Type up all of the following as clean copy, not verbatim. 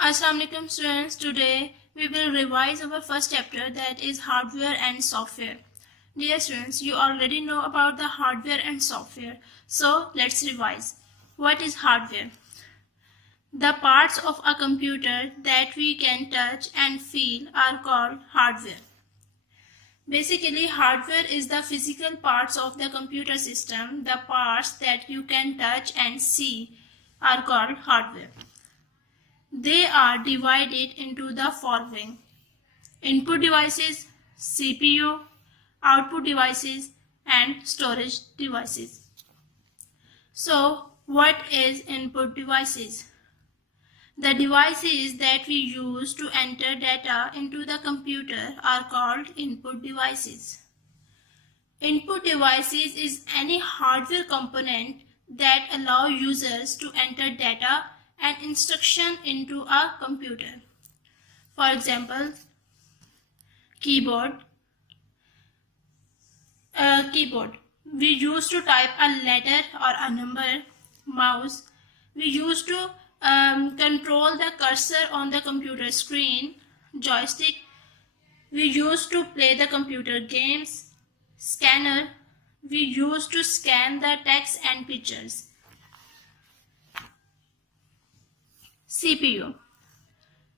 Assalamu alaikum students. Today we will revise our first chapter, that is hardware and software. Dear students, you already know about the hardware and software. So let's revise. What is hardware? The parts of a computer that we can touch and feel are called hardware. Basically, hardware is the physical parts of the computer system. The parts that you can touch and see are called hardware. They are divided into the following: input devices, CPU, output devices, and storage devices. So, what is input devices? The devices that we use to enter data into the computer are called input devices. Input devices is any hardware component that allow users to enter data and instruction into a computer. For example, keyboard. We use to type a letter or a number. Mouse. We use to control the cursor on the computer screen. Joystick. We use to play the computer games. Scanner. We use to scan the text and pictures. CPU.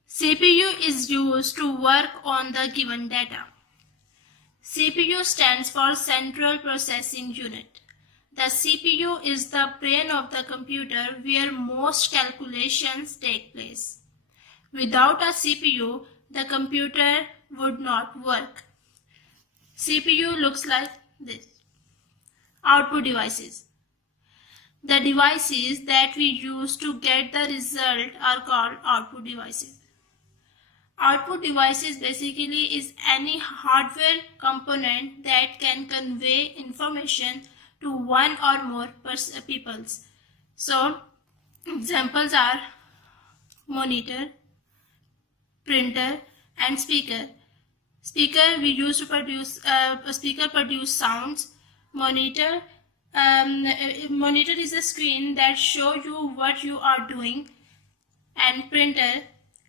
CPU is used to work on the given data. CPU stands for Central Processing Unit. The CPU is the brain of the computer where most calculations take place. Without a CPU, the computer would not work. CPU looks like this. Output devices. The devices that we use to get the result are called output devices. Output devices basically is any hardware component that can convey information to one or more peoples. So, examples are monitor, printer, and speaker. Speaker we use to produce sounds. Monitor is a screen that show you what you are doing, and printer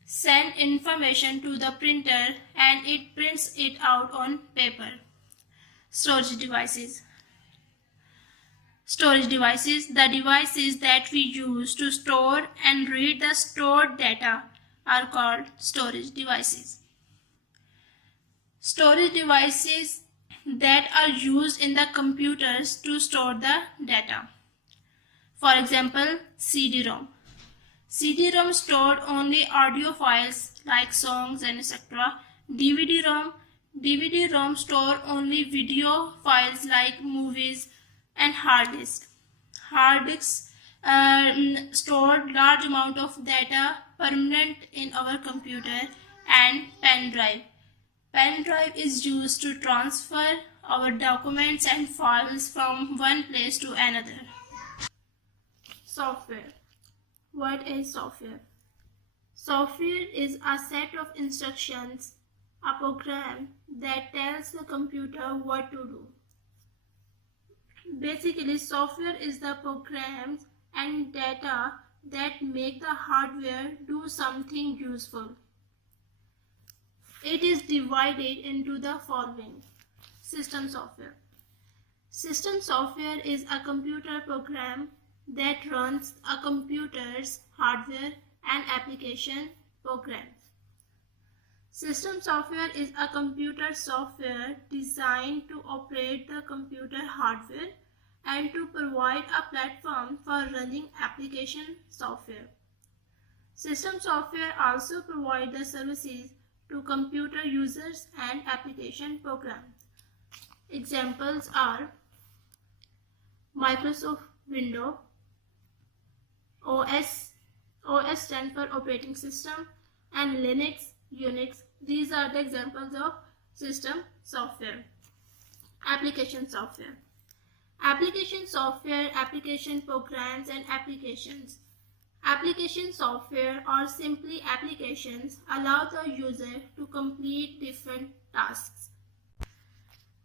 send information to the printer and it prints it out on paper. Storage devices. Storage devices, the devices that we use to store and read the stored data, are called storage devices. Storage devices that are used in the computers to store the data. For example, CD-ROM. CD-ROM stored only audio files like songs and etc. DVD-ROM store only video files like movies. And hard disk. Hard disks store large amount of data permanent in our computer. And pen drive. Pen drive is used to transfer our documents and files from one place to another. Software. What is software? Software is a set of instructions, a program that tells the computer what to do. Basically, software is the programs and data that make the hardware do something useful. It is divided into the following. System software. System software is a computer program that runs a computer's hardware and application programs. System software is a computer software designed to operate the computer hardware and to provide a platform for running application software. System software also provides the services to computer users and application programs. Examples are Microsoft Windows, OS stands for operating system, and Linux, Unix. These are the examples of system software. Application software. Application software, application programs, and applications. Application software, or simply applications, allow the user to complete different tasks.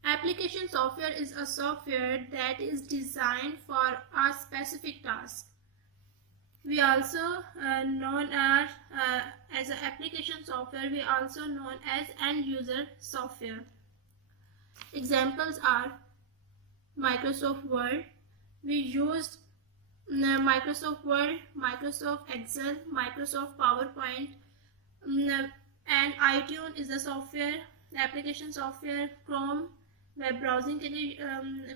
Application software is a software that is designed for a specific task. We also known as as an application software, we also known as end user software. Examples are Microsoft Word. We used Microsoft Word, Microsoft Excel, Microsoft PowerPoint, and iTunes is the software, application software. Chrome, web browsing.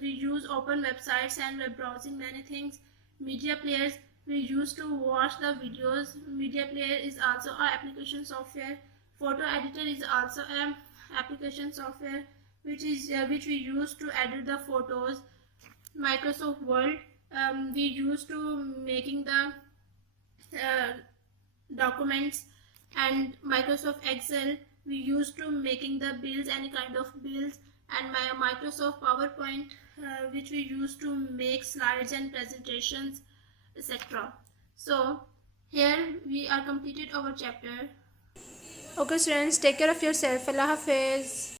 We use open websites and web browsing many things. Media players, we used to watch the videos. Media player is also a application software. Photo editor is also a application software which we use to edit the photos. Microsoft Word, we used to making the documents, and Microsoft Excel, we used to making the bills, any kind of bills, and Microsoft PowerPoint, which we used to make slides and presentations, etc. So here we are completed our chapter. Okay students, take care of yourself. Allah Hafiz.